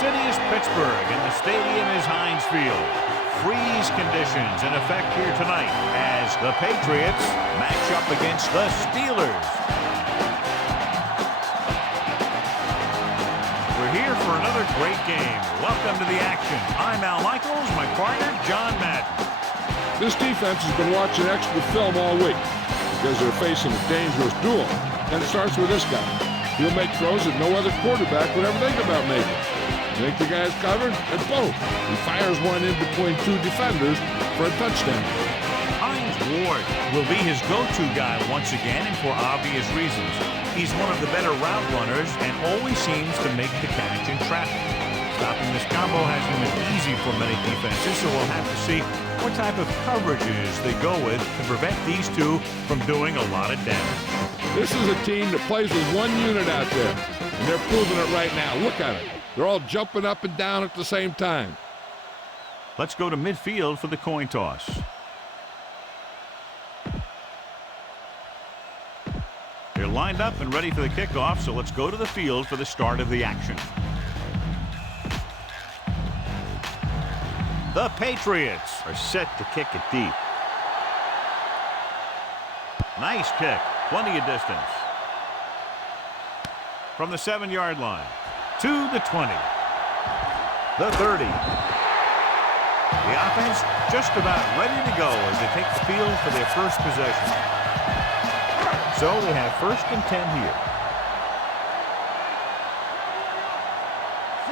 city is Pittsburgh, and the stadium is Heinz Field. Freeze conditions in effect here tonight as the Patriots match up against the Steelers. We're here for another great game. Welcome to the action. I'm Al Michaels, my partner, John Madden. This defense has been watching extra film all week because they're facing a dangerous duel. And it starts with this guy. He'll make throws that no other quarterback would ever think about making. Make the guys covered, and boom, he fires one in between two defenders for a touchdown. Hines Ward will be his go-to guy once again, and for obvious reasons. He's one of the better route runners and always seems to make the catch in traffic. Stopping this combo hasn't been easy for many defenses, so we'll have to see what type of coverages they go with to prevent these two from doing a lot of damage. This is a team that plays with one unit out there, and they're proving it right now. Look at it. They're all jumping up and down at the same time. Let's go to midfield for the coin toss. They're lined up and ready for the kickoff, so let's go to the field for the start of the action. The Patriots are set to kick it deep. Nice kick. Plenty of distance. From the 7-yard line. To the 20. The 30. The offense just about ready to go as they take the field for their first possession. So they have 1st and 10 here.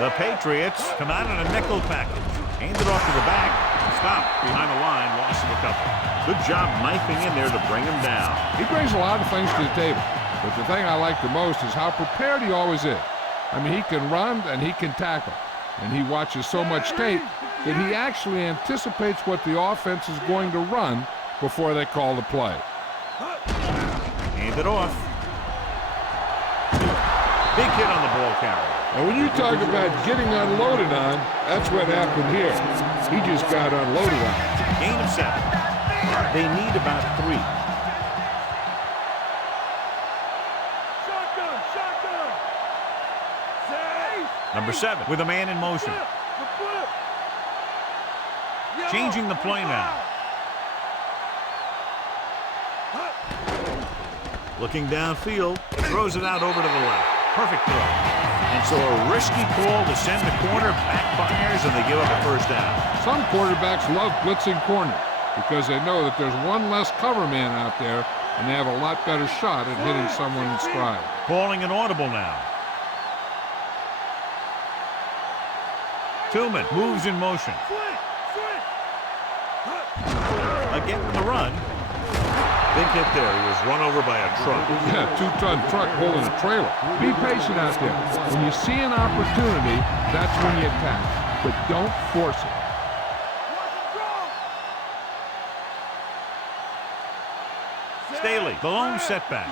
The Patriots come out in a nickel package. Hand it off to the back. Stop behind the line. Loss of a couple. Good job knifing in there to bring him down. He brings a lot of things to the table. But the thing I like the most is how prepared he always is. I mean, he can run and he can tackle. And he watches so much tape that he actually anticipates what the offense is going to run before they call the play. Hand it off. Big hit on the ball carrier. And when you talk about getting unloaded on, that's what happened here. He just got unloaded on. Gain of 7. They need about 3. Number 7 with a man in motion. Changing the play now. Looking downfield, throws it out over to the left. Perfect throw. And so a risky call to send the corner backfires and they give up a 1st down. Some quarterbacks love blitzing corners because they know that there's one less cover man out there and they have a lot better shot at hitting someone in stride. Calling an audible now. Tillman moves in motion. Again with the run. Big hit there. He was run over by a truck. Yeah, 2-ton truck pulling a trailer. Be patient out there. When you see an opportunity, that's when you attack. But don't force it. Staley, the lone setback.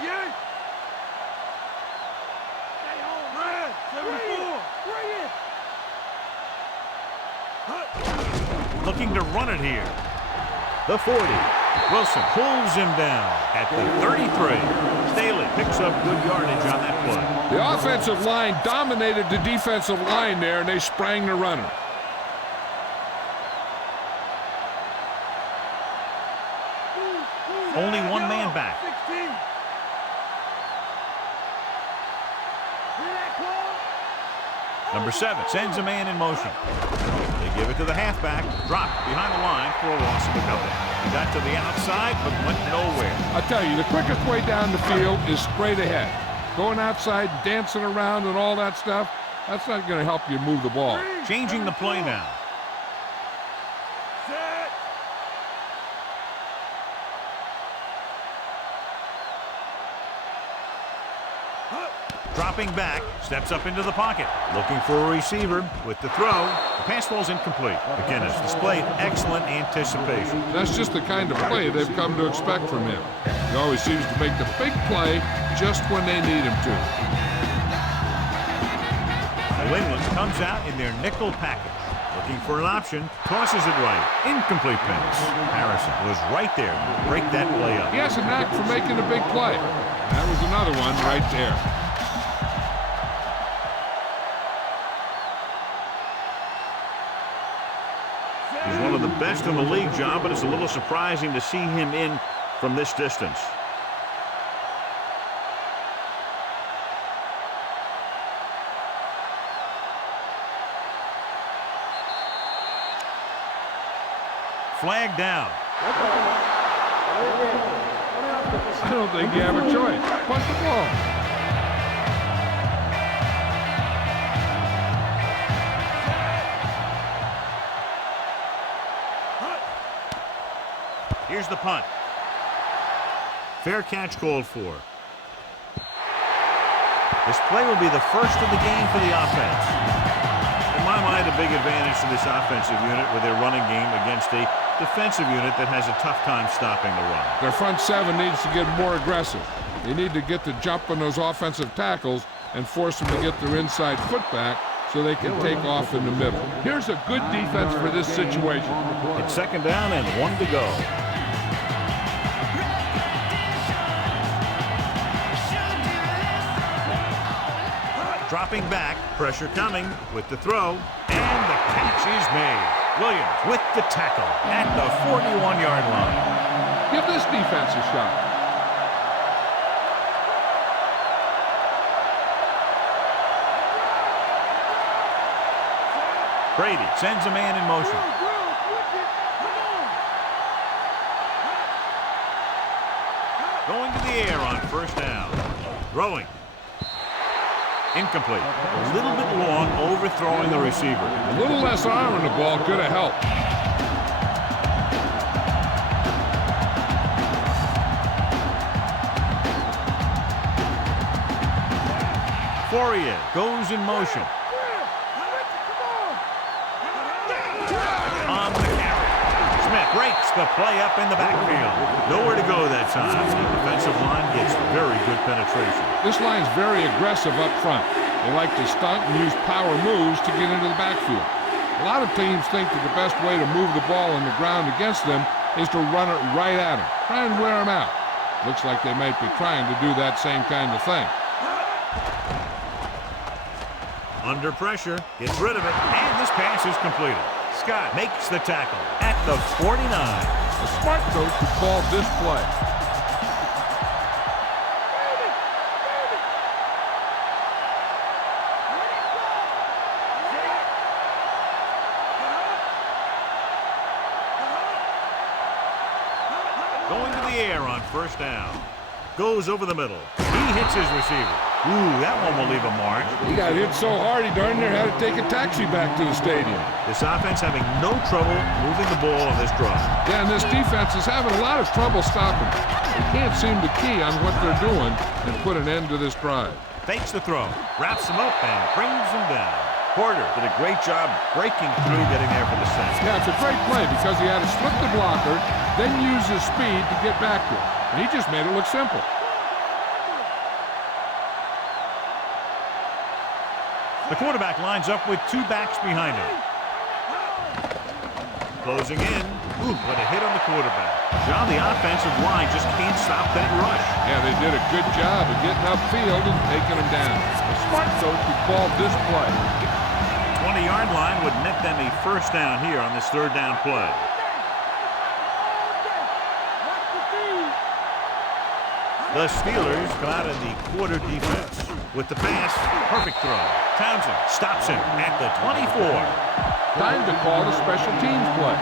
Looking to run it here. The 40. Wilson pulls him down at the 33. Staley picks up good yardage on that play. The offensive line dominated the defensive line there, and they sprang the runner. Only one man back. Number 7 sends a man in motion. They give it to the halfback. Drop behind the line for a loss of a couple. He got to the outside, but went nowhere. I tell you, the quickest way down the field is straight ahead. Going outside, dancing around and all that stuff, that's not going to help you move the ball. Changing the play now. Dropping back, steps up into the pocket. Looking for a receiver with the throw. The pass falls incomplete. McInnes displayed excellent anticipation. That's just the kind of play they've come to expect from him. He always seems to make the big play just when they need him to. New England comes out in their nickel package. Looking for an option, tosses it right. Incomplete pass. Harrison was right there to break that play up. He has a knack for making a big play. That was another one right there. best in the league, John, but it's a little surprising to see him in from this distance. Flag down. I don't think you have a choice. Punt the ball. Here's the punt. Fair catch called for. This play will be the first of the game for the offense. In my mind, a big advantage to this offensive unit with their running game against a defensive unit that has a tough time stopping the run. Their front seven needs to get more aggressive. They need to get the jump on those offensive tackles and force them to get their inside foot back so they can take off in the middle. Here's a good defense for this situation. It's second down and 1 to go. Dropping back, pressure coming with the throw, and the catch is made. Williams with the tackle at the 41-yard line. Give this defense a shot. Brady sends a man in motion. Going to the air on first down. Throwing. Incomplete. A little bit long, overthrowing the receiver. A little less arm on the ball could have helped. Fourier goes in motion. On the carry. Smith breaks the play up in the backfield. Nowhere to go that time. The defensive line gets very good penetration. This line's very aggressive up front. They like to stunt and use power moves to get into the backfield. A lot of teams think that the best way to move the ball on the ground against them is to run it right at them. Try and wear them out. Looks like they might be trying to do that same kind of thing. Under pressure, gets rid of it, and this pass is completed. Scott makes the tackle at the 49. A smart coach would call this play. Going to the air on first down. Goes over the middle. He hits his receiver. Ooh, that one will leave a mark. He got hit so hard he darn near had to take a taxi back to the stadium. This offense having no trouble moving the ball on this drive. Yeah, and this defense is having a lot of trouble stopping. They can't seem to key on what they're doing and put an end to this drive. Fakes the throw, wraps him up, and brings him down. Porter did a great job breaking through, getting there for the sack. Yeah, it's a great play because he had to slip the blocker, then use his speed to get back to it. And he just made it look simple. The quarterback lines up with two backs behind him. Closing in. Ooh, what a hit on the quarterback. John, the offensive line just can't stop that rush. Yeah, they did a good job of getting upfield and taking him down. A smart coach would call this play. 20-yard line would net them a first down here on this third down play. The Steelers come out in the quarter defense. With the pass, perfect throw. Townsend stops him at the 24. Time to call the special teams play.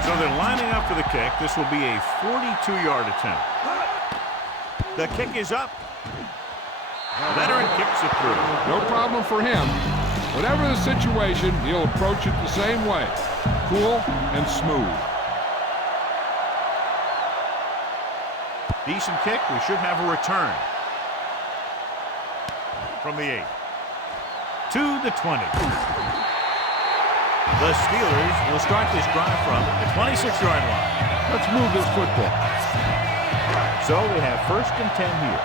So they're lining up for the kick. This will be a 42-yard attempt. The kick is up. Veteran kicks it through. No problem for him. Whatever the situation, he'll approach it the same way. Cool and smooth. Decent kick. We should have a return. From the 8. To the 20. The Steelers will start this drive from the 26-yard line. Let's move this football. So they have first and 10 here.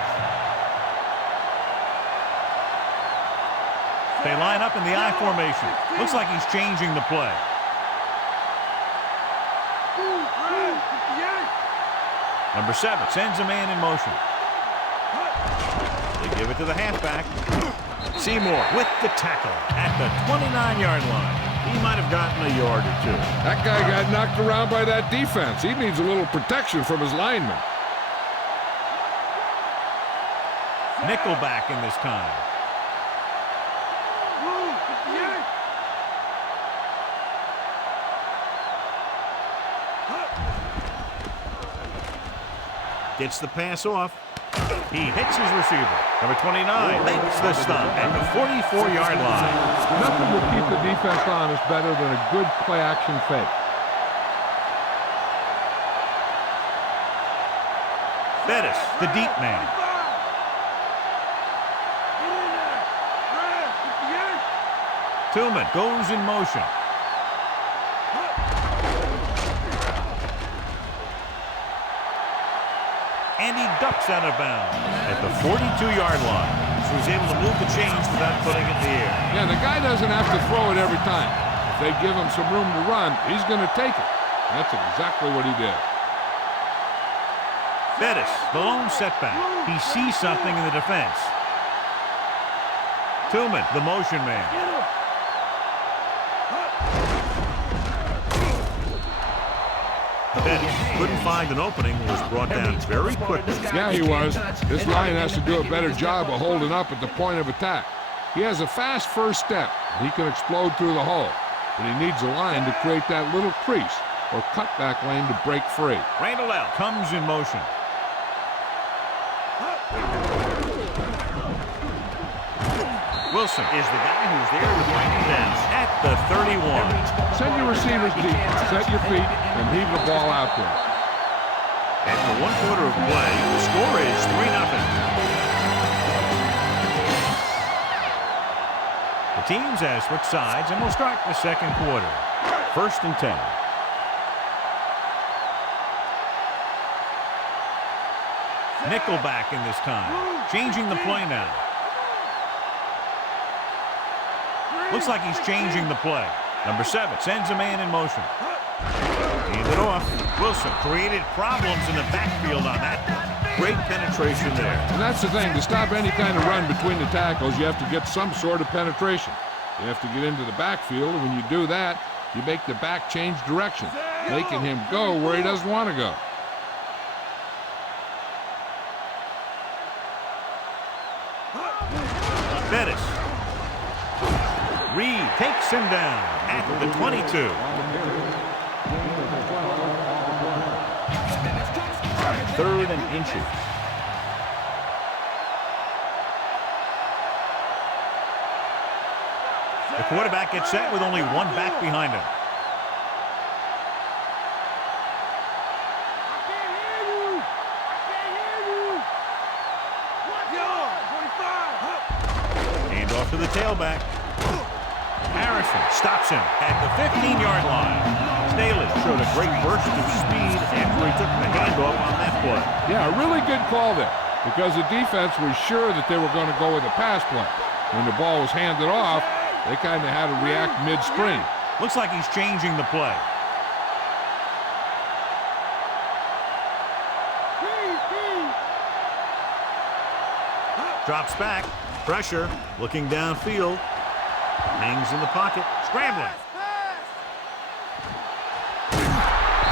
They line up in the I formation. Looks like he's changing the play. Number 7 sends a man in motion. Give it to the halfback. Seymour with the tackle at the 29-yard line. He might have gotten a yard or two. That guy got knocked around by that defense. He needs a little protection from his linemen. Nickelback in this time. Gets the pass off. He hits his receiver. Number 29 makes the stop at the 44-yard line. Nothing will keep the defense honest better than a good play-action fake. Bettis, the deep man. Tillman goes in motion. And he ducks out of bounds at the 42-yard line. So he's able to move the chains without putting it in the air. Yeah, the guy doesn't have to throw it every time. If they give him some room to run, he's going to take it. That's exactly what he did. Bettis, the lone setback. He sees something in the defense. Tillman, the motion man. Bettis couldn't find an opening and was brought down very quickly. Yeah, he was. This line has to do a better job of holding up at the point of attack. He has a fast first step. He can explode through the hole, but he needs a line to create that little crease or cutback lane to break free. Randall comes in motion. Wilson is the guy who's there to bring him down at the 31. Send your receivers deep, set your feet, and heave the ball out there. After 1 quarter of play, the score is 3-0. The teams have switched sides, and we'll start the second quarter. 1st and 10. Nickelback in this time. Changing the play now. Looks like he's changing the play. Number 7 sends a man in motion. Handed off. Wilson created problems in the backfield on that one. Great penetration there. And that's the thing. To stop any kind of run between the tackles, you have to get some sort of penetration. You have to get into the backfield, and when you do that, you make the back change direction, making him go where he doesn't want to go. Bettis. Reed takes him down at the 22. Third and inches. The quarterback gets set with only one back behind him. Hand off to the tailback. Harrison stops him at the 15-yard line. Staley showed a great burst of speed after he took the handoff on that play. Yeah, a really good call there because the defense was sure that they were going to go with a pass play. When the ball was handed off, they kind of had to react midstream. Looks like he's changing the play. Drops back. Pressure. Looking downfield. Hangs in the pocket. Scrambling.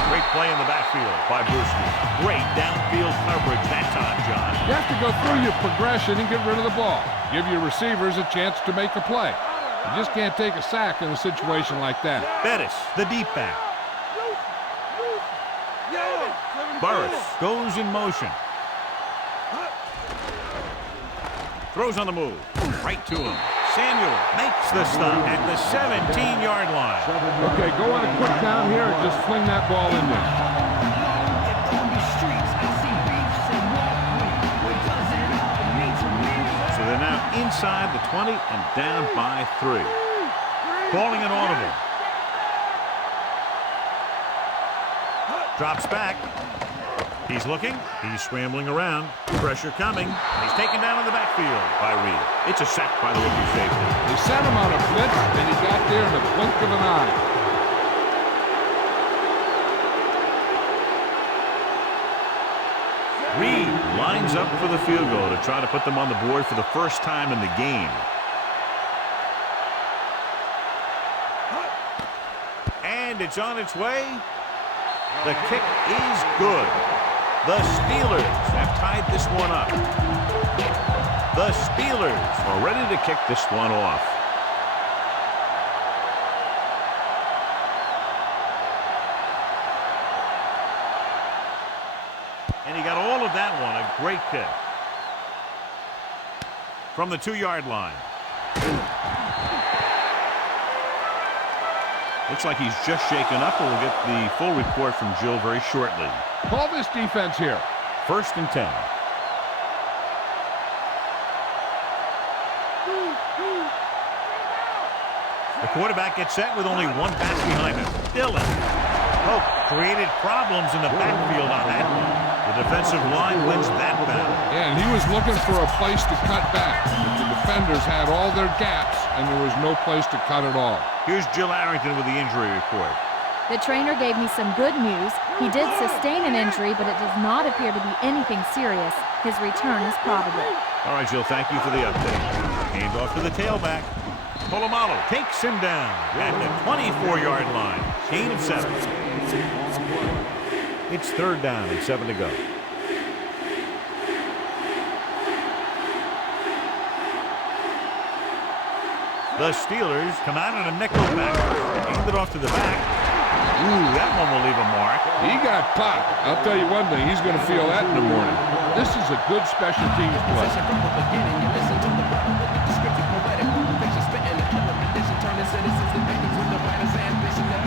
Great play in the backfield by Bruschi. Great downfield coverage that time, John. You have to go through your progression and get rid of the ball. Give your receivers a chance to make a play. You just can't take a sack in a situation like that. Bettis, the deep back. Burris goes in motion. Throws on the move. Right to him. Samuel makes the stop at the 17-yard line. Okay, go on a quick down here and just fling that ball in there. So they're now inside the 20 and down by 3. Calling an audible. Drops back. He's looking. He's scrambling around. Pressure coming. He's taken down in the backfield by Reed. It's a sack by the rookie safety. They sent him on a blitz, and he got there in the blink of an eye. Reed lines up for the field goal to try to put them on the board for the first time in the game. And it's on its way. The kick is good. The Steelers have tied this one up. The Steelers are ready to kick this one off. And he got all of that one. A great kick. From the 2-yard line. Looks like he's just shaken up, and we'll get the full report from Jill very shortly. Call this defense here. 1st and 10. The quarterback gets set with only one back behind him. Dillon. Pope created problems in the backfield on that one. The defensive line wins that battle. Yeah, and he was looking for a place to cut back. But the defenders had all their gaps, and there was no place to cut at all. Here's Jill Arrington with the injury report. The trainer gave me some good news. He did sustain an injury, but it does not appear to be anything serious. His return is probable. All right, Jill, thank you for the update. Hand off to the tailback. Polamalu takes him down at the 24-yard line. Gain of 7. It's 3rd down and 7 to go. The Steelers come out in a nickel back. Hand it off to the back. Ooh, that one will leave a mark. He got popped. I'll tell you one thing, he's going to feel that in the morning. This is a good special teams play.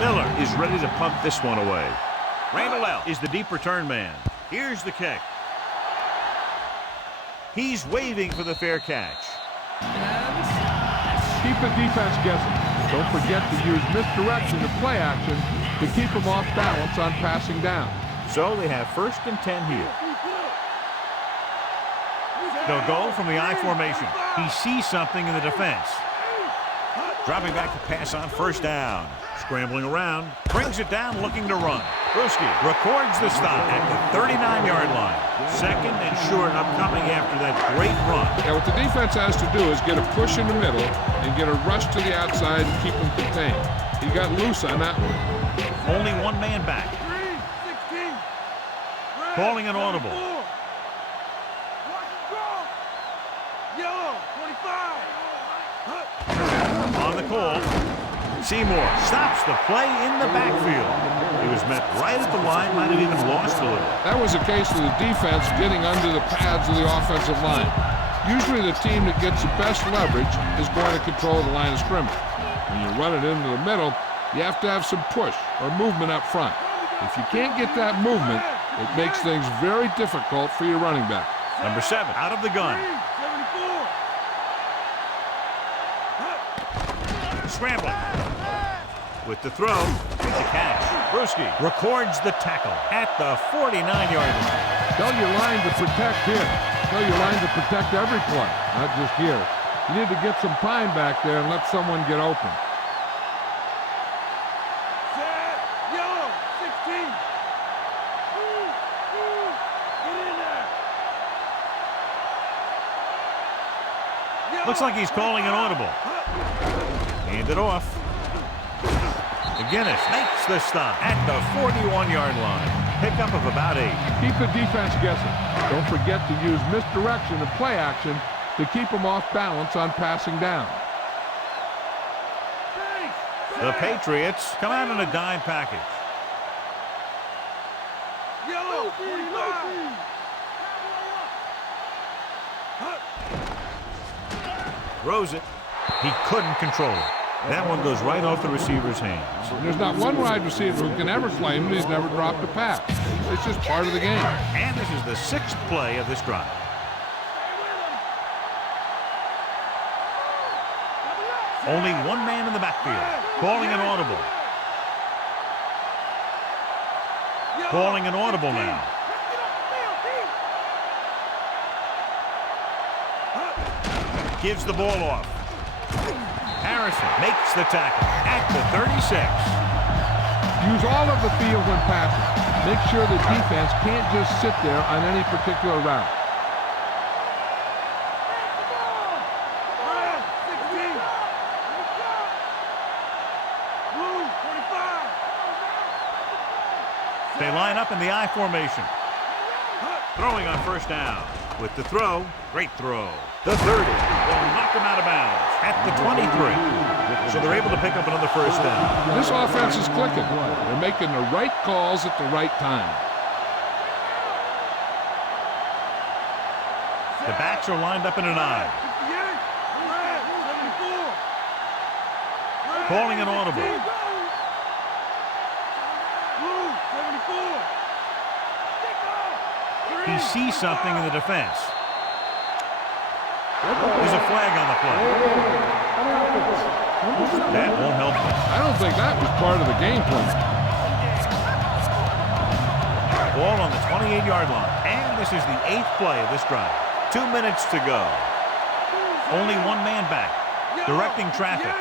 Miller is ready to punt this one away. Randall L. is the deep return man. Here's the kick. He's waving for the fair catch. Keep the defense guessing. Don't forget to use misdirection and play action to keep them off balance on passing down. So they have 1st and 10 here. They'll go from the I formation. He sees something in the defense. Dropping back to pass on 1st down. Scrambling around. Brings it down looking to run. Bruschi records the stop at the 39-yard line. 2nd and short upcoming after that great run. Now what the defense has to do is get a push in the middle and get a rush to the outside and keep them contained. He got loose on that one. Only one man back. Calling an audible. On the call, Seymour stops the play in the backfield. He was met right at the line, might have even lost a little. That was a case of the defense getting under the pads of the offensive line. Usually the team that gets the best leverage is going to control the line of scrimmage. When you run it into the middle, you have to have some push or movement up front. If you can't get that movement, it makes things very difficult for your running back. Number 7 out of the gun. Scrambling. With the throw, with the catch. Bruschi records the tackle at the 49-yard line. Tell your line to protect here. Tell your line to protect every play, not just here. You need to get some time back there and let someone get open. Set, yellow, 16. Get in there. Yellow. Looks like he's calling an audible. Hand it off. McGinnis makes the stop at the 41-yard line. Pickup of about 8. Keep the defense guessing. Don't forget to use misdirection and play action to keep them off balance on passing down. The Patriots come out in a dime package. Yellow, 45. Throws it. He couldn't control it. That one goes right off the receiver's hands. There's not one wide receiver who can ever claim that he's never dropped a pass. It's just part of the game. And this is the 6th play of this drive. Only one man in the backfield. Calling an audible. Calling an audible now. Gives the ball off. Harrison makes the tackle at the 36. Use all of the field when passing. Make sure the defense can't just sit there on any particular route. They line up in the I formation. Throwing on first down. With the throw, great throw. The 30 will knock him out of bounds at the 23. So they're able to pick up another first down. This offense is clicking. They're making the right calls at the right time. The backs are lined up in an I. Calling an audible. He sees something in the defense. There's a flag on the play. That won't help them. I don't think that was part of the game plan. Ball on the 28-yard line. And this is the 8th play of this drive. 2 minutes to go. Only one man back, directing traffic.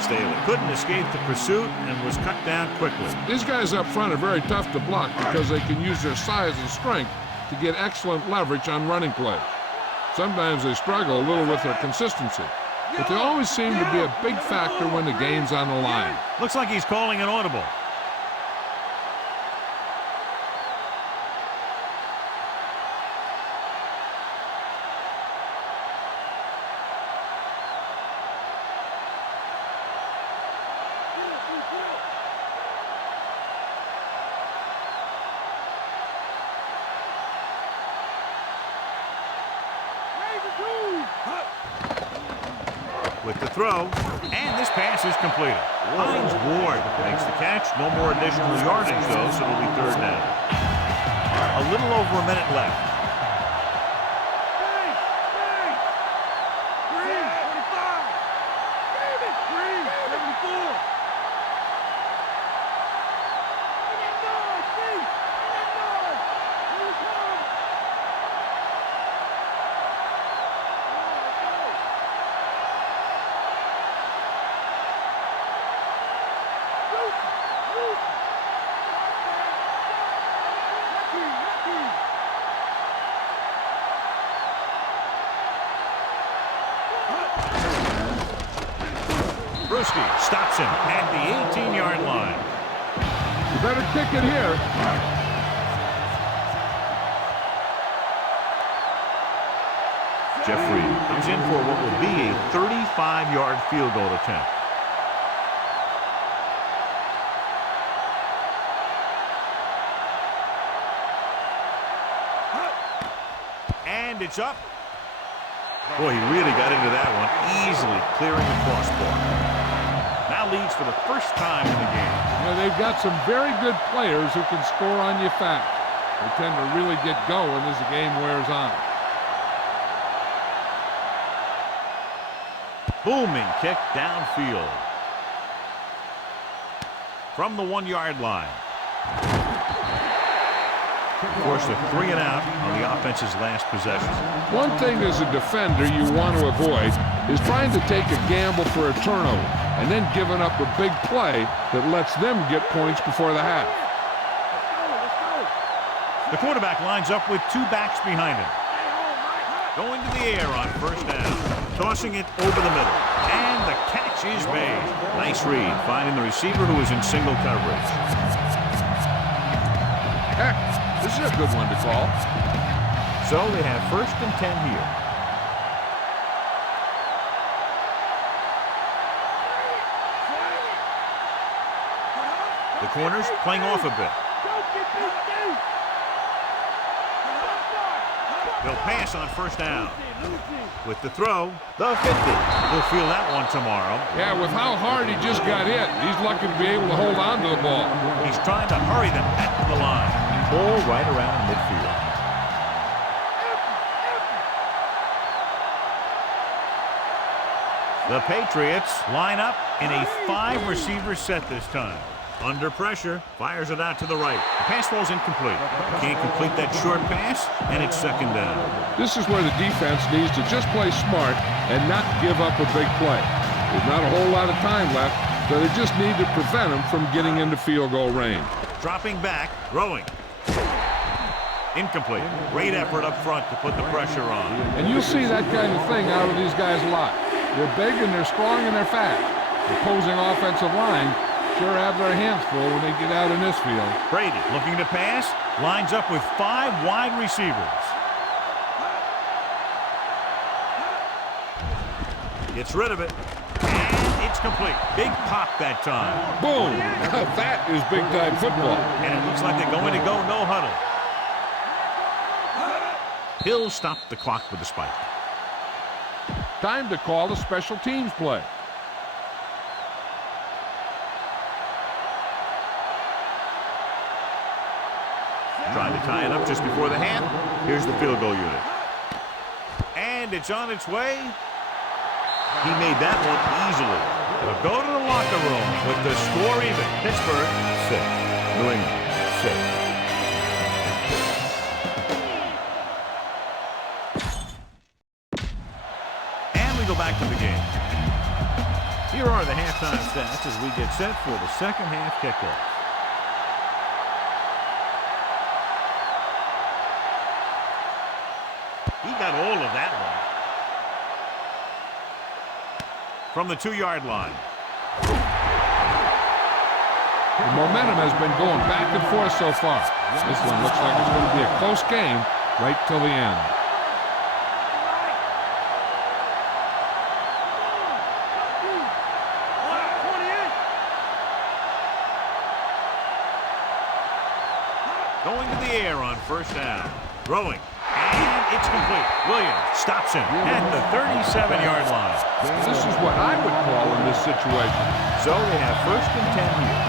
Staley couldn't escape the pursuit and was cut down quickly. These guys up front are very tough to block because they can use their size and strength to get excellent leverage on running plays. Sometimes they struggle a little with their consistency, but they always seem to be a big factor when the game's on the line. Looks like he's calling an audible. With the throw, and this pass is completed. Hines Ward makes the catch. No more additional yardage, though, so it'll be third down. A little over a minute left. Bruschi stops him at the 18-yard line. You better kick it here. Jeffrey comes in for what will be a 35-yard field goal attempt. And it's up. Boy, he really got into that one, easily clearing the crossbar. Now leads for the first time in the game. You know, they've got some very good players who can score on you fast. They tend to really get going as the game wears on. Booming kick downfield. From the 1-yard line. Forced a 3 and out on the offense's last possession. One thing as a defender you want to avoid is trying to take a gamble for a turnover and then giving up a big play that lets them get points before the half. The quarterback lines up with 2 backs behind him. Going to the air on first down. Tossing it over the middle. And the catch is made. Nice read, finding the receiver who was in single coverage. Heck, this is a good one to call. So they have first and 10 here. The corners playing off a bit. They'll pass on first down. With the throw, the 50. He'll feel that one tomorrow. Yeah, with how hard he just got hit, he's lucky to be able to hold on to the ball. He's trying to hurry them back to the line. Ball right around midfield. The Patriots line up in a 5-receiver set this time. Under pressure, fires it out to the right. The pass falls incomplete. Can't complete that short pass, and it's second down. This is where the defense needs to just play smart and not give up a big play. There's not a whole lot of time left, so they just need to prevent them from getting into field goal range. Dropping back, throwing. Incomplete. Great effort up front to put the pressure on. And you'll see that kind of thing out of these guys a lot. They're big and they're strong and they're fast. The opposing offensive line sure have their hands full when they get out in this field. Brady looking to pass. Lines up with 5 wide receivers. Gets rid of it. And it's complete. Big pop that time. Boom! That is big-time football. And it looks like they're going to go no huddle. He'll stop the clock with the spike. Time to call a special teams play. Trying to tie it up just before the half. Here's the field goal unit. And it's on its way. He made that one easily. They'll go to the locker room with the score even. Pittsburgh 6, New England 6. And we go back to the game. Here are the halftime stats as we get set for the second half kickoff. He got all of that one. From the 2-yard line. The momentum has been going back and forth so far. This one looks like it's going to be a close game right till the end. Going to the air on first down. Throwing. And it's complete. Williams stops him at the 37-yard line. This is what I would call in this situation. So they have first and 10 here.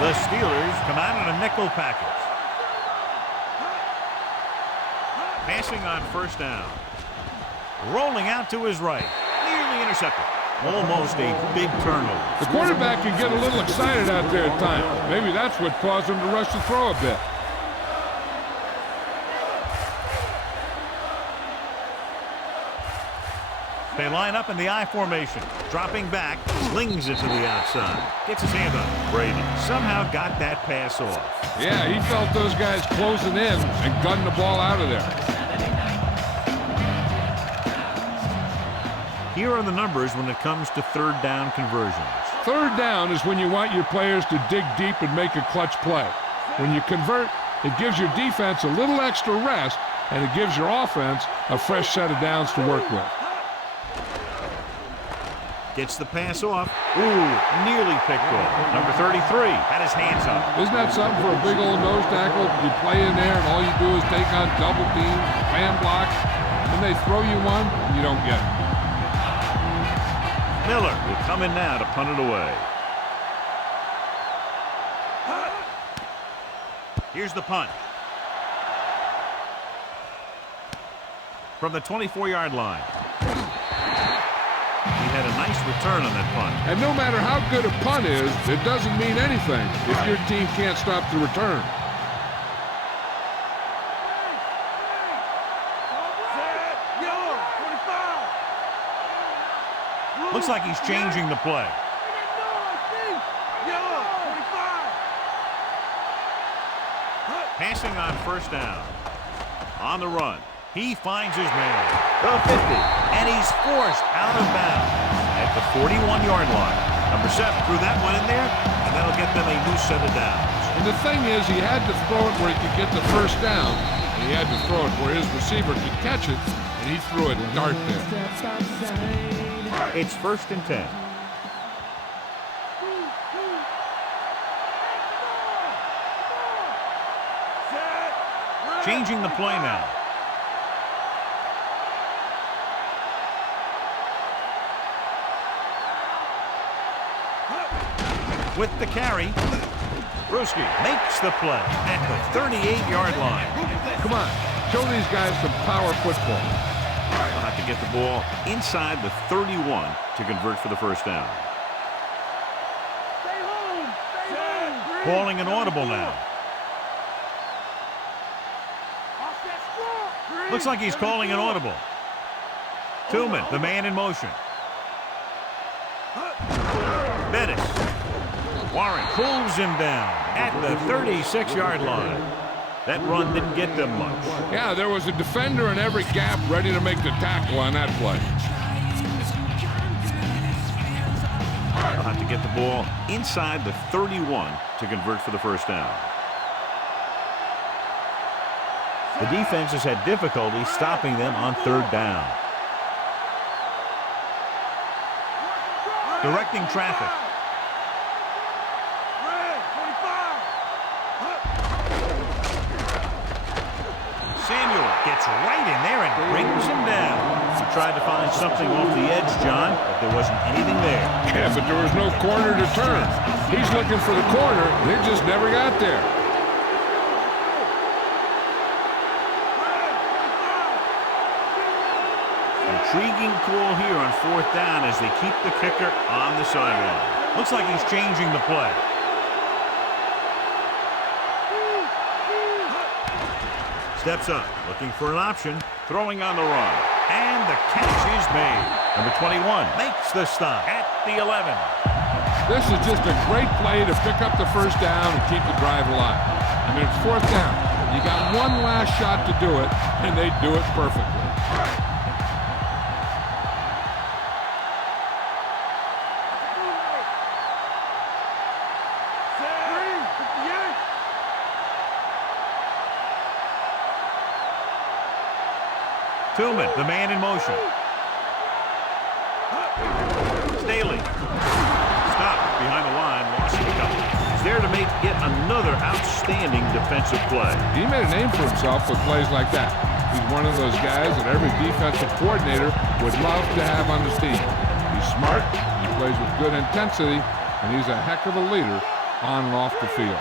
The Steelers come out in a nickel package. Passing on first down. Rolling out to his right. Nearly intercepted. Almost a big turnover. The quarterback can get a little excited out there at times. Maybe that's what caused him to rush the throw a bit. They line up in the I formation. Dropping back, slings it to the outside. Gets his hand on it. Brady somehow got that pass off. Yeah, he felt those guys closing in and gunned the ball out of there. Here are the numbers when it comes to third down conversions. Third down is when you want your players to dig deep and make a clutch play. When you convert, it gives your defense a little extra rest, and it gives your offense a fresh set of downs to work with. Gets the pass off. Ooh, nearly picked off. Number 33 had his hands up. Isn't that something for a big old nose tackle? You play in there, and all you do is take on double teams, man blocks, and they throw you one, and you don't get it. Miller will come in now to punt it away. Here's the punt. From the 24-yard line. He had a nice return on that punt. And no matter how good a punt is, it doesn't mean anything if your team can't stop the return. Looks like he's changing the play. Passing on first down. On the run. He finds his man. The 50. And he's forced out of bounds at the 41-yard line. Number 7 threw that one in there, and that'll get them a new set of downs. And the thing is, he had to throw it where he could get the first down, and he had to throw it where his receiver could catch it, and he threw it dart there. It's first and 10. Changing the play now. With the carry, Bruschi makes the play at the 38-yard line. Come on, show these guys some power football. They'll have to get the ball inside the 31 to convert for the first down. Calling an audible now. Looks like he's calling an audible. Tillman, the man in motion. Bettis. Warren pulls him down at the 36-yard line. That run didn't get them much. Yeah, there was a defender in every gap ready to make the tackle on that play. They'll have to get the ball inside the 31 to convert for the first down. The defense has had difficulty stopping them on third down. Directing traffic. Samuel gets right in there and brings him down. He tried to find something off the edge, John, but there wasn't anything there. Yeah, but there was no corner to turn. He's looking for the corner. They just never got there. Intriguing call here on fourth down as they keep the kicker on the sideline. Looks like he's changing the play. Steps up, looking for an option, throwing on the run. And the catch is made. Number 21 makes the stop at the 11. This is just a great play to pick up the first down and keep the drive alive. I mean, it's fourth down. You got one last shot to do it, and they do it perfectly. Tillman, the man in motion. Staley. Stop behind the line, lost a couple. He's there to make yet another outstanding defensive play. He made a name for himself with plays like that. He's one of those guys that every defensive coordinator would love to have on his team. He's smart, he plays with good intensity, and he's a heck of a leader on and off the field.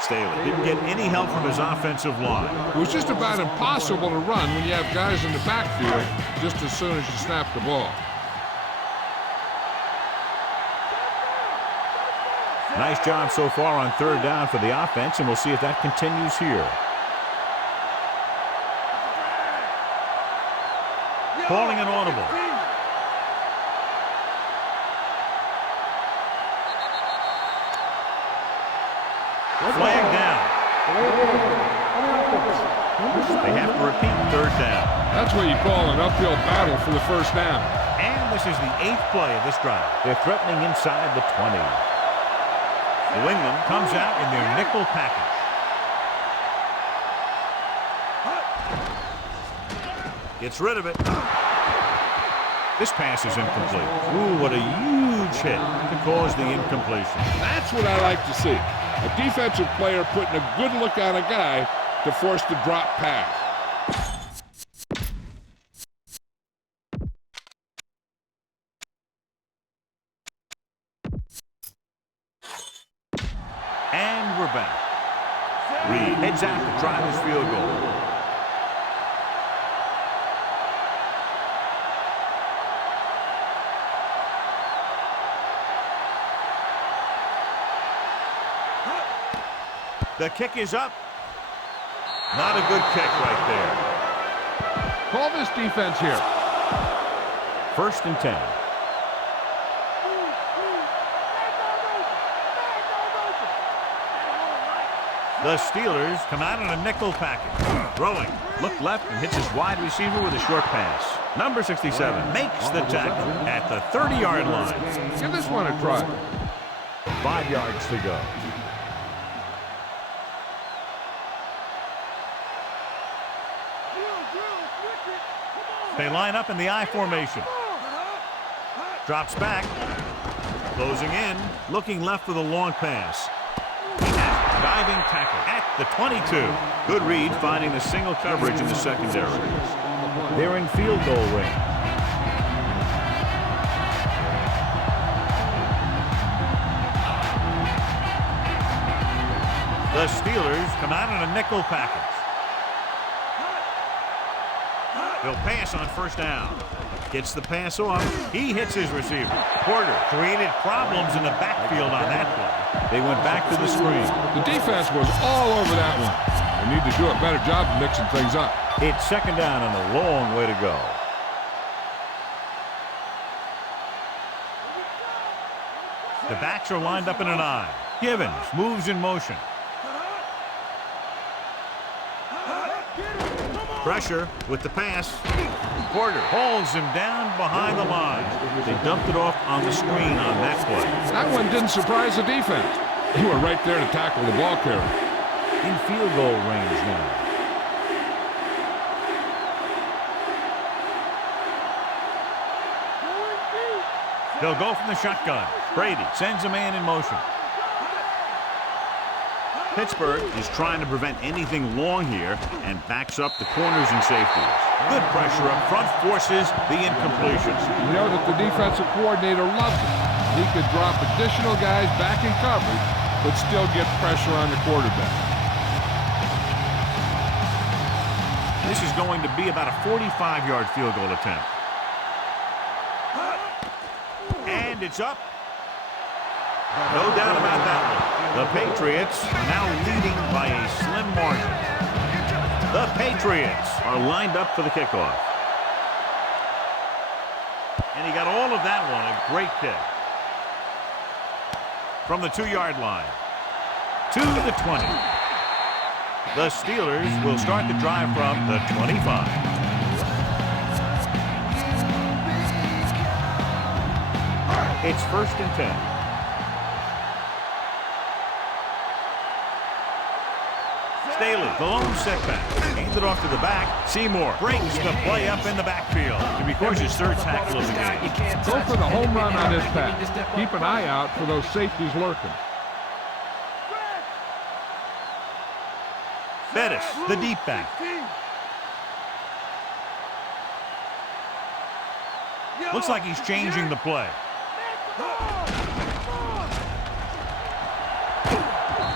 Staley didn't get any help from his offensive line. It was just about impossible to run when you have guys in the backfield just as soon as you snap the ball. Nice job so far on third down for the offense, and we'll see if that continues here. Calling an audible. Flag down. They have to repeat third down. That's what you call an uphill battle for the first down. And this is the 8th play of this drive. They're threatening inside the 20. New England comes out in their nickel package. Gets rid of it. This pass is incomplete. Ooh, what a huge hit to cause the incompletion. That's what I like to see. A defensive player putting a good look on a guy to force the drop pass. And we're back. Reed heads out to try this field goal. The kick is up. Not a good kick right there. Call this defense here. 1st and 10. The Steelers come out in a nickel package. Throwing. Look left and hits his wide receiver with a short pass. Number 67 makes the tackle at the 30-yard line. Give this one a try. 5 yards to go. They line up in the I formation. Drops back. Closing in. Looking left for the long pass. Diving tackle at the 22. Good read finding the single coverage in the secondary. They're in field goal range. The Steelers come out in a nickel package. They'll pass on first down. Gets the pass off. He hits his receiver. Porter created problems in the backfield on that play. They went back to the screen. The defense was all over that one. They need to do a better job of mixing things up. It's second down and a long way to go. The backs are lined up in an I. Givens moves in motion. Pressure with the pass. Porter hauls him down behind the line. They dumped it off on the screen on that play. That one didn't surprise the defense. They were right there to tackle the ball carrier. In field goal range now. They'll go from the shotgun. Brady sends a man in motion. Pittsburgh is trying to prevent anything long here and backs up the corners and safeties. Good pressure up front forces the incompletions. You know that the defensive coordinator loved it. He could drop additional guys back in coverage, but still get pressure on the quarterback. This is going to be about a 45-yard field goal attempt. And it's up. No doubt about that one. The Patriots now leading by a slim margin. The Patriots are lined up for the kickoff. And he got all of that one. A great kick. From the 2-yard line to the 20. The Steelers will start the drive from the 25. It's 1st and 10. Staley, the lone setback. Handed off to the back. Seymour breaks the play up in the backfield. To record his 3rd tackle of the game. Go for the home run on this pass. Keep an eye out for those safeties lurking. Bettis, the deep back. Looks like he's changing the play.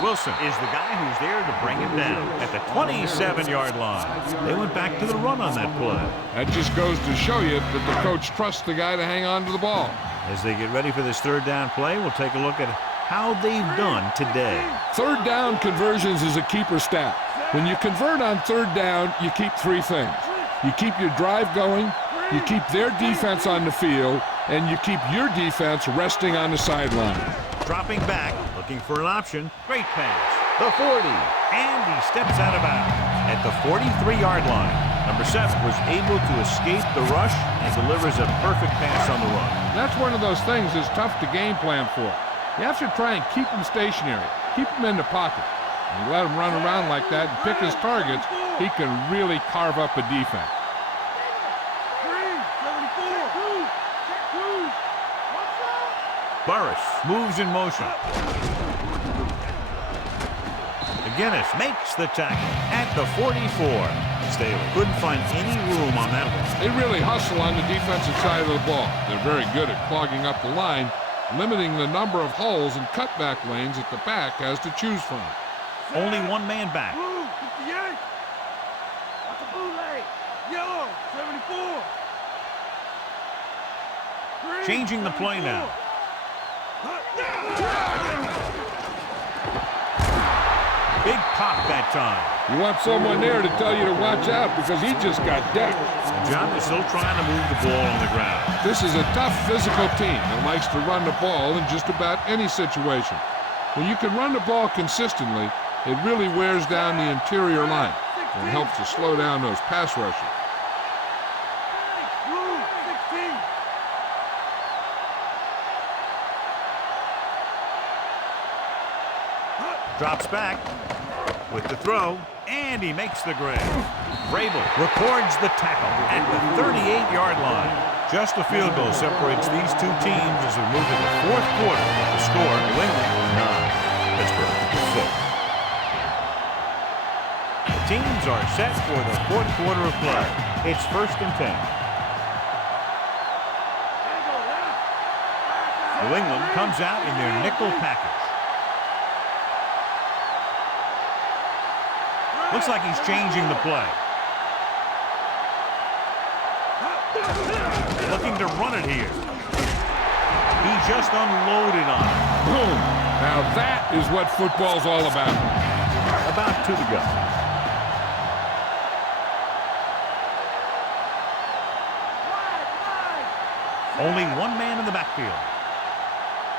Wilson is the guy who's there to bring him down at the 27-yard line. They went back to the run on that play. That just goes to show you that the coach trusts the guy to hang on to the ball. As they get ready for this 3rd down play, we'll take a look at how they've done today. 3rd down conversions is a keeper stat. When you convert on 3rd down, you keep 3 things. You keep your drive going, you keep their defense on the field, and you keep your defense resting on the sideline. Dropping back, looking for an option. Great pass. The 40. And he steps out of bounds at the 43-yard line. Number 7 was able to escape the rush and delivers a perfect pass on the run. That's one of those things that's tough to game plan for. You have to try and keep him stationary, keep him in the pocket. And you let him run around like that and pick his targets, he can really carve up a defense. Burris moves in motion. McGinnis makes the tackle at the 44. Staley couldn't find any room on that one. They really hustle on the defensive side of the ball. They're very good at clogging up the line, limiting the number of holes and cutback lanes that the back has to choose from. Only one man back. Blue, 58. That's a blue leg. Yellow, 74. Green, Changing the play 74. now. Big pop that time. You want someone there to tell you to watch out because he just got decked. John is still trying to move the ball on the ground. This is a tough physical team that likes to run the ball in just about any situation. When you can run the ball consistently, it really wears down the interior line and helps to slow down those pass rushers. Blue, 16. Drops back with the throw, and he makes the grab. Vrabel records the tackle at the 38-yard line. Just a field goal separates these two teams as we move to the 4th quarter. The score, New England 9, Pittsburgh 6. The teams are set for the 4th quarter of play. It's 1st and 10. New England comes out in their nickel package. Looks like he's changing the play. looking to run it here. He just unloaded on it. Boom. Now that is what football's all about. About 2 to go. Only one man in the backfield.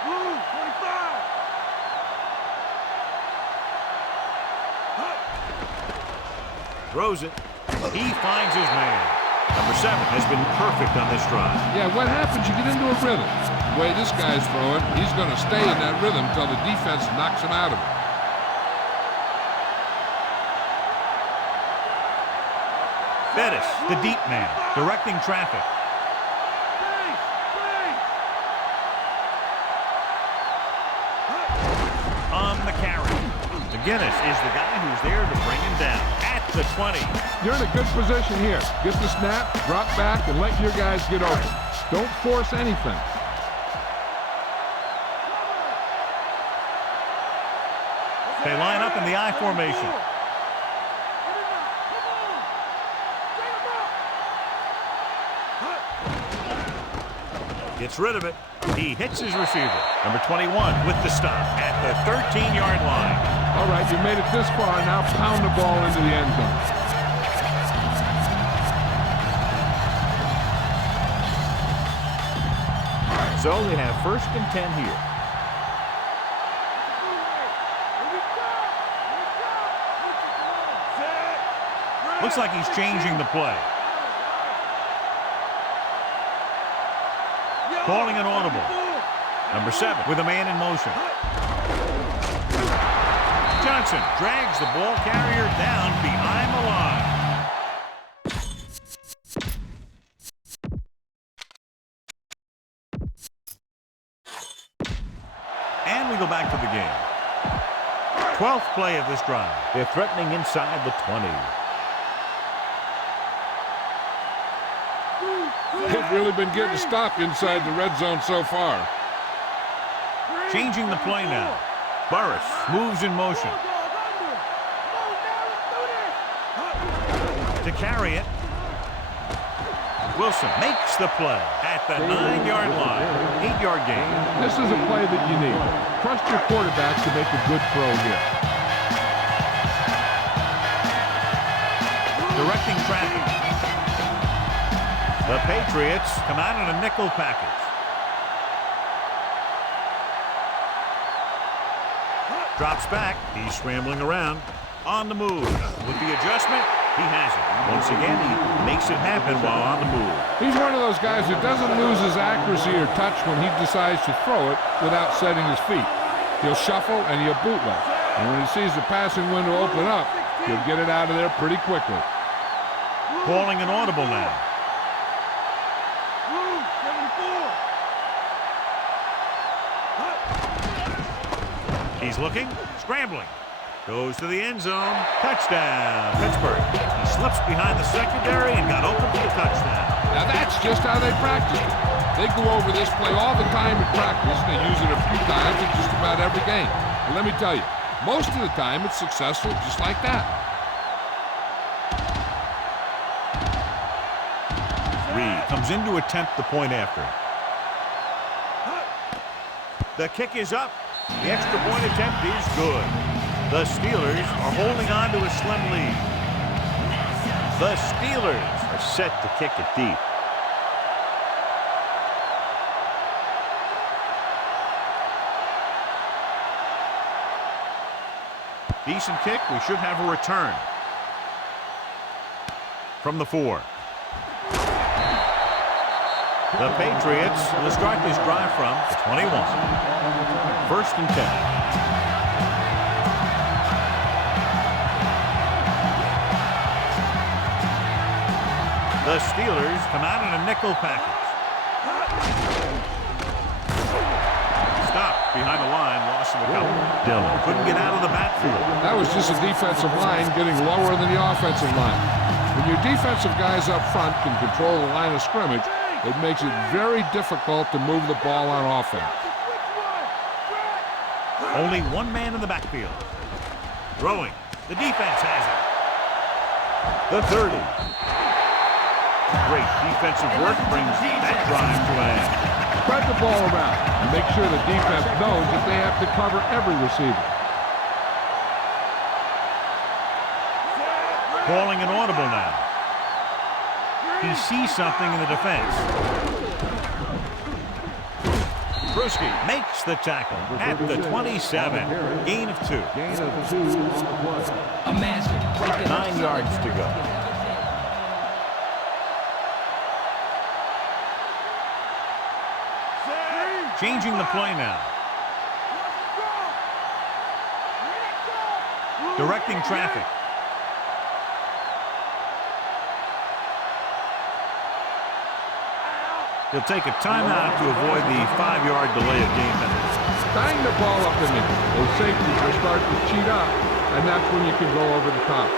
Blue, 25. Throws it. He finds his man. Number 7 has been perfect on this drive. Yeah, what happens? You get into a rhythm. The way this guy's throwing, he's going to stay in that rhythm until the defense knocks him out of it. Bettis, the deep man, directing traffic. On the carry. McGinnis is the guy who's there to bring him down at the 20. You're in a good position here. Get the snap, drop back, and let your guys get open. Don't force anything. They line up in the I formation. Gets rid of it. He hits his receiver. Number 21 with the stop at the 13-yard line. All right, you made it this far. Now pound the ball into the end zone. So they have 1st and 10 here. Looks like he's changing the play. Calling an audible. Number 7 with a man in motion. Johnson drags the ball carrier down behind the line. And we go back to the game. 12th play of this drive. They're threatening inside the 20. They've really been getting stopped inside the red zone so far. Changing the play now. Burris moves in motion. To carry it. Wilson makes the play at the 9-yard line. 8-yard gain. This is a play that you need. Trust your quarterback to make a good throw here. Directing traffic. The Patriots come out in a nickel package. Drops back. He's scrambling around. On the move. With the adjustment, he has it. Once again, he makes it happen while on the move. He's one of those guys who doesn't lose his accuracy or touch when he decides to throw it without setting his feet. He'll shuffle and he'll bootleg. And when he sees the passing window open up, he'll get it out of there pretty quickly. Calling an audible now. He's looking, scrambling. Goes to the end zone. Touchdown, Pittsburgh. He slips behind the secondary and got open for the touchdown. Now that's just how they practice it. They go over this play all the time in practice. They use it a few times in just about every game. And let me tell you, most of the time it's successful just like that. Reed comes in to attempt the point after. The kick is up. The extra point attempt is good. The Steelers are holding on to a slim lead. The Steelers are set to kick it deep. Decent kick. We should have a return. From the 4. The Patriots will start this drive from the 21. 1st and 10. The Steelers come out in a nickel package. Stop behind the line, loss of a couple. Dillon couldn't get out of the backfield. That was just a defensive line getting lower than the offensive line. When your defensive guys up front can control the line of scrimmage, it makes it very difficult to move the ball on offense. Only one man in the backfield. Throwing. The defense has it. The 30. Great defensive work brings that drive to an end. Spread the ball around and make sure the defense knows that they have to cover every receiver. Calling an audible now. He sees something in the defense. Bruschi makes the tackle at the 27. Gain of 2. Gain of 2 on the play. 9 yards to go. Changing the play now. Directing traffic. He'll take a timeout to avoid the 5-yard delay of game penalty. Bang the ball up in there. Those safeties are starting to cheat up, and that's when you can go over the top.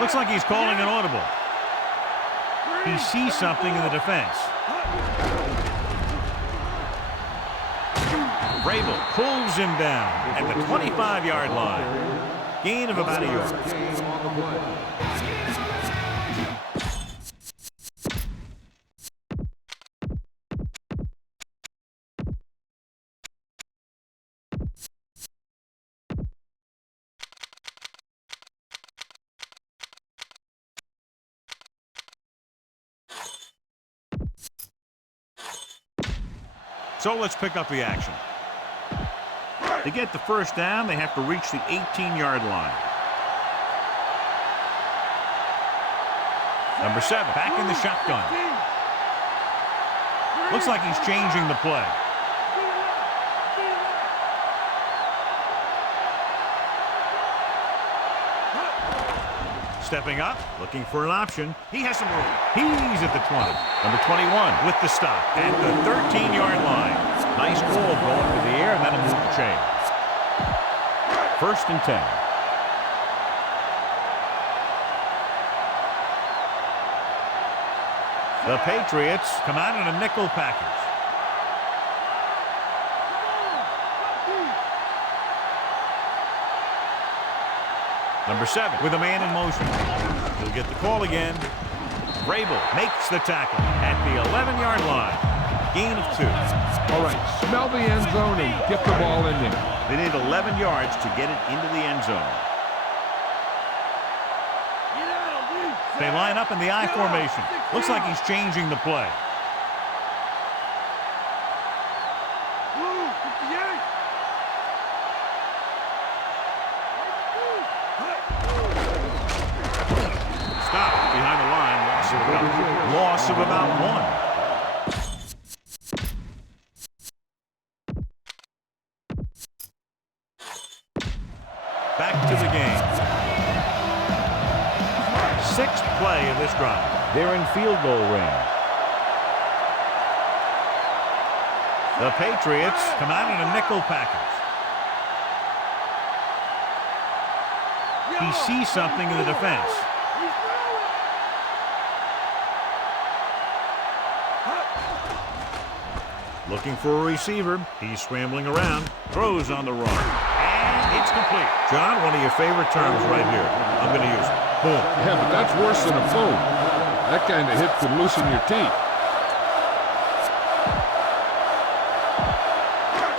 Looks like he's calling an audible. He sees something in the defense. Vrabel pulls him down at the 25-yard line. Gain of about a yard. So let's pick up the action. To get the first down, they have to reach the 18-yard line. Number 7, back in the shotgun. Looks like he's changing the play. Stepping up, looking for an option. He has some room. He's at the 20. Number 21 with the stop at the 13-yard line. Nice ball going to the air, and that'll move the chain. 1st and 10. The Patriots come out in a nickel package. Number 7 with a man in motion. He'll get the call again. Vrabel makes the tackle at the 11-yard line. Gain of 2. All right, smell the end zone and get the ball in there. They need 11 yards to get it into the end zone. They line up in the I formation. Looks like he's changing the play. Stop behind the line. Loss of about 1. Back to the game. 6th play of this drive. They're in field goal range. The Patriots come out in a nickel package. He sees something in the defense. Looking for a receiver. He's scrambling around. Throws on the run. And it's complete. John, one of your favorite terms right here. I'm going to use it. Boom. Yeah, but that's worse than a boom. That kind of hit could loosen your teeth.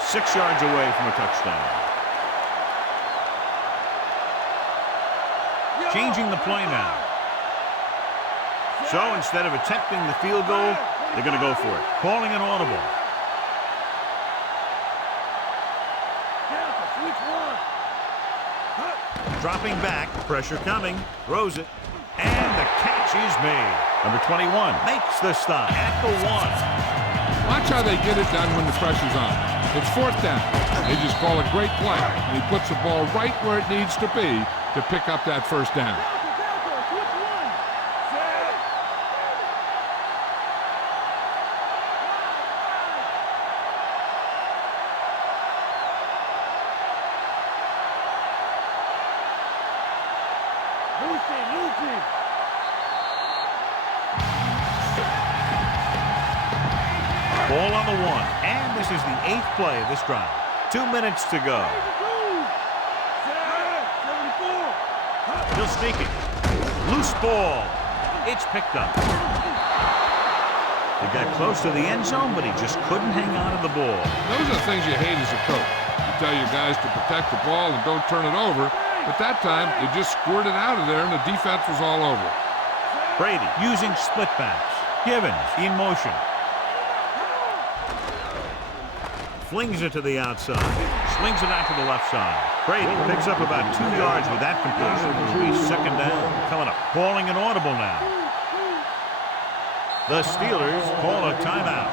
6 yards away from a touchdown. Changing the play now. So instead of attempting the field goal, they're going to go for it. Calling an audible. Dropping back, pressure coming, throws it, and the catch is made. Number 21 makes the stop at the 1. Watch how they get it done when the pressure's on. It's 4th down. They just call a great play, and he puts the ball right where it needs to be to pick up that first down. Ball on the 1. And this is the 8th play of this drive. 2 minutes to go. Still sneaking. Loose ball. It's picked up. He got close to the end zone, but he just couldn't hang on to the ball. Those are the things you hate as a coach. You tell your guys to protect the ball and don't turn it over, but that time they just squirted out of there and the defense was all over it. Brady using split backs. Givens in motion. Flings it to the outside. Slings it out to the left side. Brady picks up about 2 yards with that completion. It'll be 2nd down. Coming up. Calling an audible now. The Steelers call a timeout.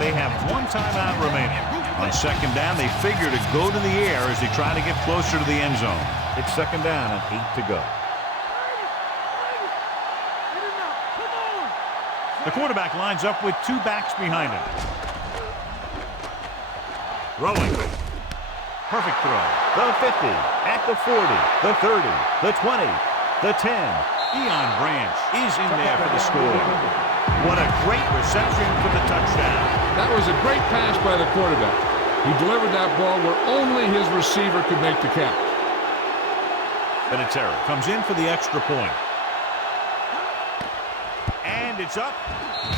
They have 1 timeout remaining. On 2nd down, they figure to go to the air as they try to get closer to the end zone. It's 2nd down and 8 to go. The quarterback lines up with 2 backs behind him. Throwing. Perfect throw. The 50, at the 40, the 30, the 20, the 10. Deion Branch is in there for the score. What a great reception for the touchdown. That was a great pass by the quarterback. He delivered that ball where only his receiver could make the catch. Vinatieri comes in for the extra point. And it's up.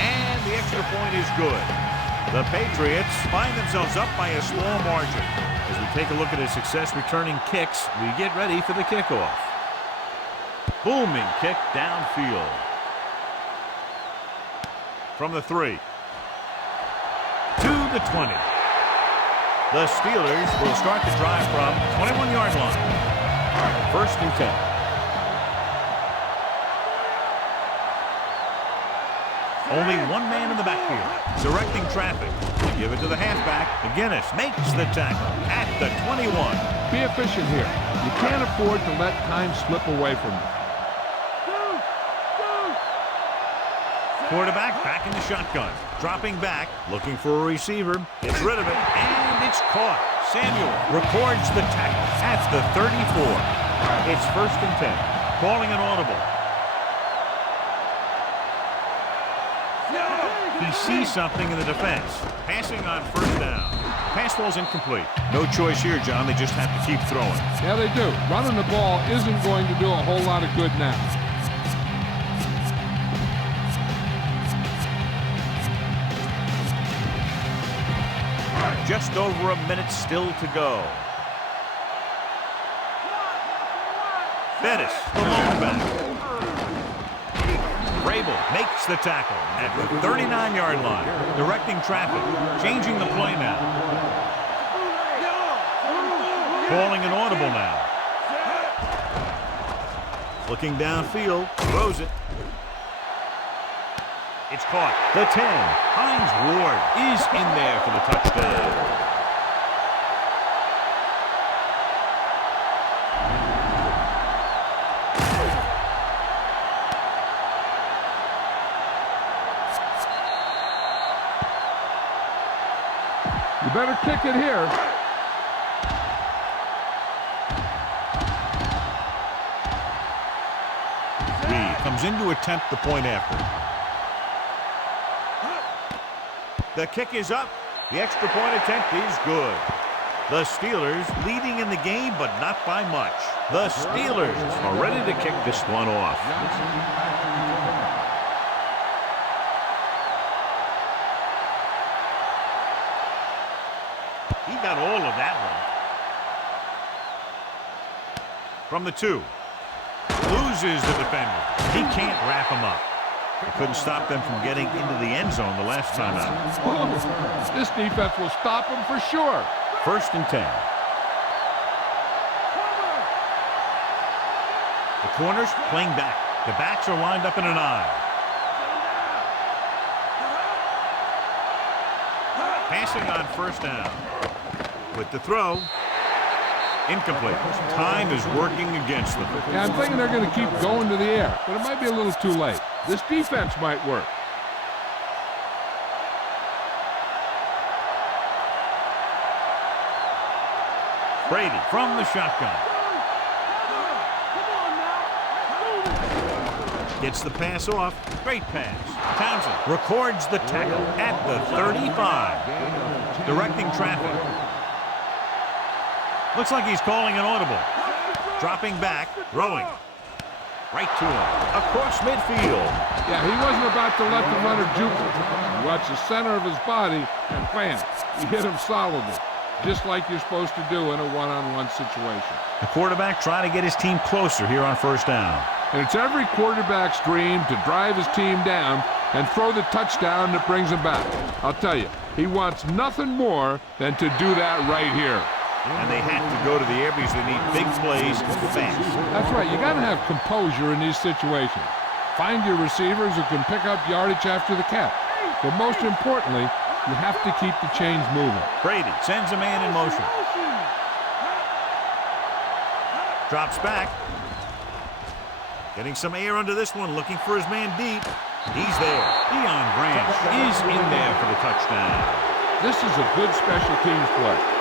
And the extra point is good. The Patriots find themselves up by a small margin. As we take a look at his success returning kicks, we get ready for the kickoff. Booming kick downfield. From the 3. To the 20. The Steelers will start the drive from 21-yard line. 1st and 10. Only 1 man in the backfield, directing traffic. They give it to the halfback. McGinnis makes the tackle at the 21. Be efficient here. You can't afford to let time slip away from you. Quarterback back in the shotgun. Dropping back, looking for a receiver. Gets rid of it, and it's caught. Samuel records the tackle at the 34. It's 1st and 10. Calling an audible. He sees something in the defense. Passing on 1st down. Pass ball's incomplete. No choice here, John. They just have to keep throwing. Yeah, they do. Running the ball isn't going to do a whole lot of good now. Just over a minute still to go. Bettis, the lone back. Vrabel makes the tackle at the 39-yard line. Directing traffic. Changing the play now. Calling an audible now. Looking downfield. Throws it. It's caught. The 10. Hines Ward is in there for the touchdown. You better kick it here. Reed comes in to attempt the point after. The kick is up. The extra point attempt is good. The Steelers leading in the game, but not by much. The Steelers are ready to kick this one off. He got all of that one. From the 2. Loses the defender. He can't wrap him up. They couldn't stop them from getting into the end zone the last time out. Oh, this defense will stop them for sure. 1st and 10. The corners playing back. The backs are lined up in an I. Passing on 1st down. With the throw. Incomplete. Time is working against them. Yeah, I'm thinking they're going to keep going to the air, but it might be a little too late. This defense might work. Brady from the shotgun. Gets the pass off. Great pass. Townsend records the tackle at the 35. Directing traffic. Looks like he's calling an audible. Dropping back. Throwing. Right to him. Across midfield. Yeah, he wasn't about to let the runner juke him. He watched the center of his body and bam, he hit him solidly. Just like you're supposed to do in a one-on-one situation. The quarterback trying to get his team closer here on first down. And it's every quarterback's dream to drive his team down and throw the touchdown that brings him back. I'll tell you, he wants nothing more than to do that right here. And they have to go to the air because they need big plays fast. That's right. You got to have composure in these situations. Find your receivers who can pick up yardage after the catch. But most importantly, you have to keep the chains moving. Brady sends a man in motion. Drops back. Getting some air under this one, looking for his man deep. He's there. Deion Branch is in there for the touchdown. This is a good special teams play.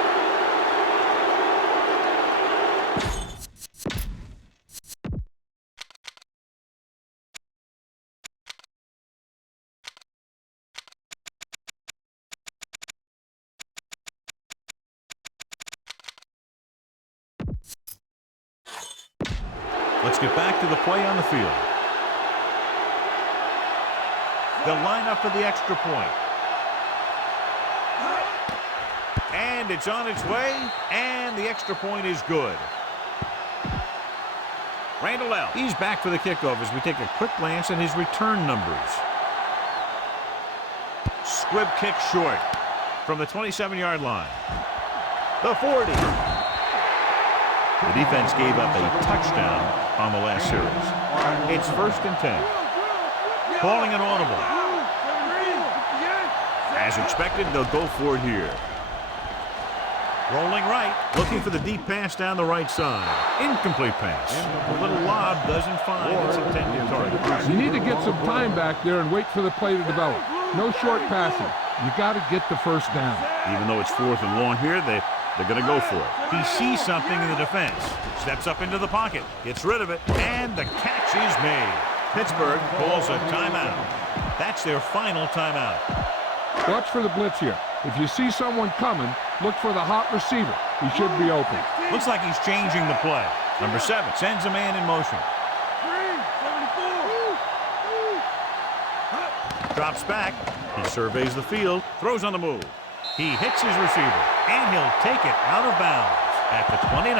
Let's get back to the play on the field. They'll line up for the extra point. And it's on its way, and the extra point is good. Randall L. He's back for the kickoff as we take a quick glance at his return numbers. Squib kick short from the 27-yard line. The 40. The defense gave up a touchdown on the last series. It's 1st and 10. Calling an audible. As expected, they'll go for it here. Rolling right, looking for the deep pass down the right side. Incomplete pass. A little lob doesn't find its intended target. You need to get some time back there and wait for the play to develop. No short passing. You got to get the first down. Even though it's 4th and long here, they're going to go for it. He sees something in the defense. Steps up into the pocket. Gets rid of it. And the catch is made. Pittsburgh calls a timeout. That's their final timeout. Watch for the blitz here. If you see someone coming, look for the hot receiver. He should be open. Looks like he's changing the play. Number 7 sends a man in motion. Drops back. He surveys the field. Throws on the move. He hits his receiver, and he'll take it out of bounds at the 29.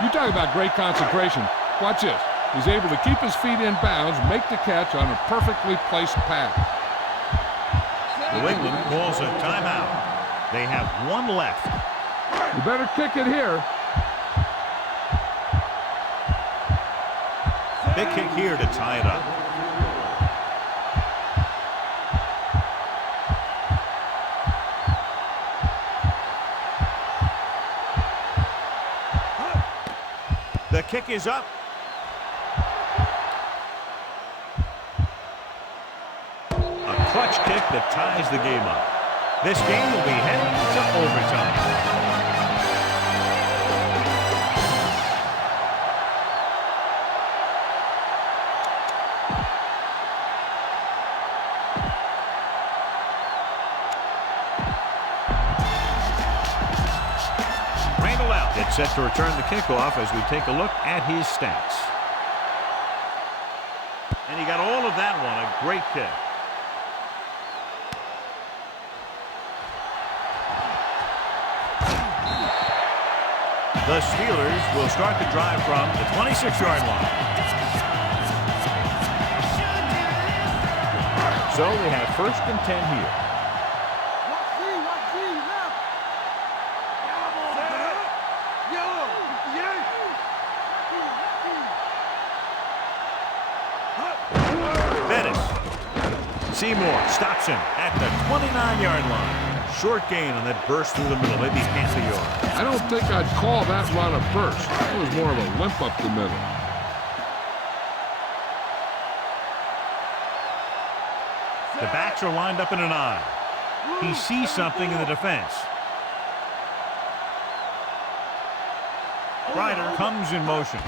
You talk about great concentration. Watch this. He's able to keep his feet in bounds, make the catch on a perfectly placed pass. New England calls a timeout. They have 1 left. You better kick it here. Big kick here to tie it up. The kick is up. A clutch kick that ties the game up. This game will be heading to overtime. Gets set to return the kickoff as we take a look at his stats. And he got all of that one, a great kick. The Steelers will start the drive from the 26-yard line. So we have 1st and 10 here. Seymour stops him at the 29-yard line. Short gain on that burst through the middle, maybe half a yard. I don't think I'd call that run a burst. That was more of a limp up the middle. The backs are lined up in an eye. He sees something in the defense. Ryder comes in motion.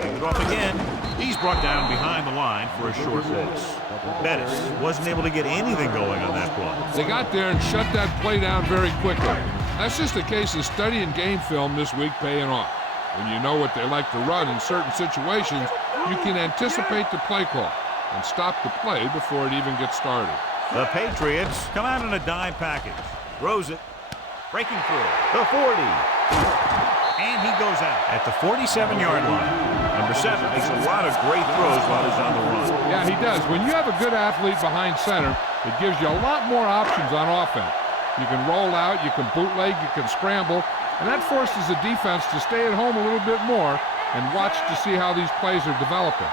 Take it off again. He's brought down behind the line for a short loss. Bettis wasn't able to get anything going on that play. They got there and shut that play down very quickly. That's just a case of studying game film this week paying off. When you know what they like to run in certain situations, you can anticipate the play call and stop the play before it even gets started. The Patriots come out in a dime package. Throws it. Breaking through. The 40. And he goes out at the 47-yard line. Number 7 makes a lot of great throws while he's on the run. Yeah, he does. When you have a good athlete behind center, it gives you a lot more options on offense. You can roll out, you can bootleg, you can scramble, and that forces the defense to stay at home a little bit more and watch to see how these plays are developing.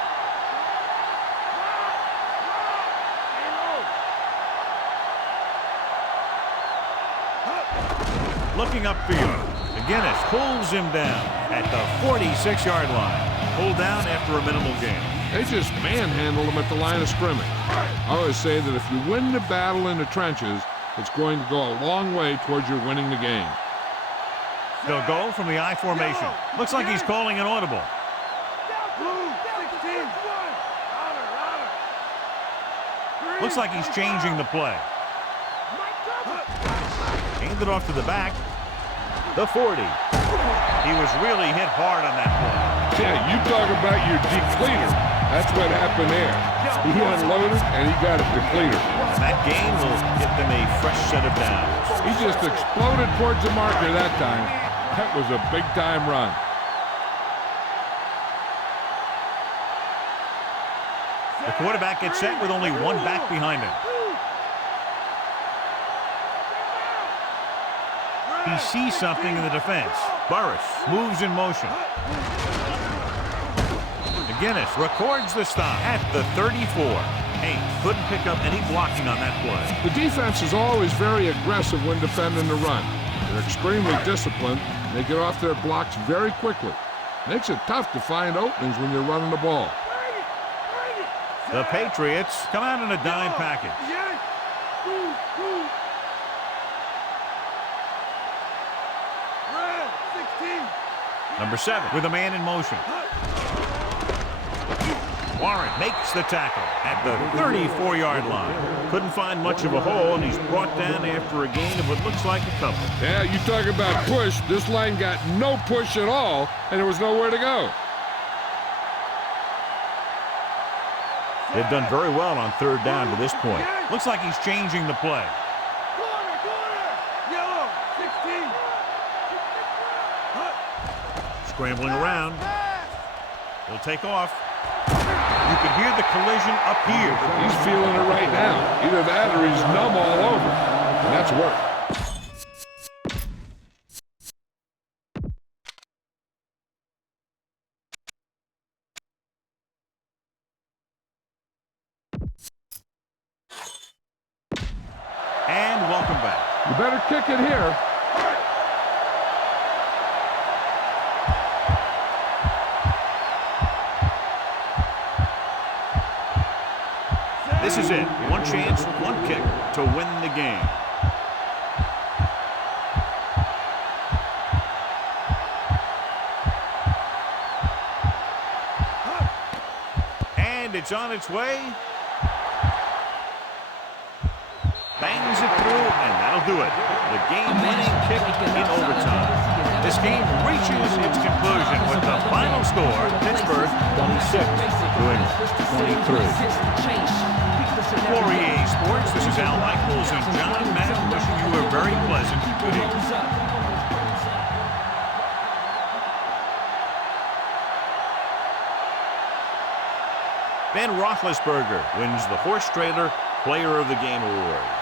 Looking upfield, McGinnis pulls him down at the 46-yard line. Pulled down after a minimal gain. They just manhandled him at the line of scrimmage. I always say that if you win the battle in the trenches, it's going to go a long way towards your winning the game. They'll go from the I formation. Looks like he's calling an audible. Looks like he's changing the play. Hand it off to the back. The 40. He was really hit hard on that play. Yeah, you talk about your depleter. That's what happened there. He unloaded and he got a depleter. And that game will get them a fresh set of downs. He just exploded towards the marker that time. That was a big-time run. The quarterback gets set with only one back behind him. He sees something in the defense. Burris moves in motion. McGinnis records the stop at the 34. Haynes couldn't pick up any blocking on that play. The defense is always very aggressive when defending the run. They're extremely disciplined. They get off their blocks very quickly. Makes it tough to find openings when you're running the ball. The Patriots come out in a dime package. Number 7 with a man in motion. Warren makes the tackle at the 34-yard line. Couldn't find much of a hole, and he's brought down after a gain of what looks like a couple. Yeah, you talk about push. This line got no push at all, and there was nowhere to go. They've done very well on third down to this point. Looks like he's changing the play. Scrambling around. He'll take off. You can hear the collision up here. He's feeling it right now. Either that or he's numb all over. And that's work. And welcome back. You better kick it here. This is it. One chance, one kick to win the game. And it's on its way. Bangs it through, and that'll do it. The game-winning kick in overtime. This game reaches its conclusion with the final score, Pittsburgh 26, New England 23. For EA Sports, this is Al Michaels and John Madden wishing you a very pleasant good evening. Ben Roethlisberger wins the Horse Trader Player of the Game award.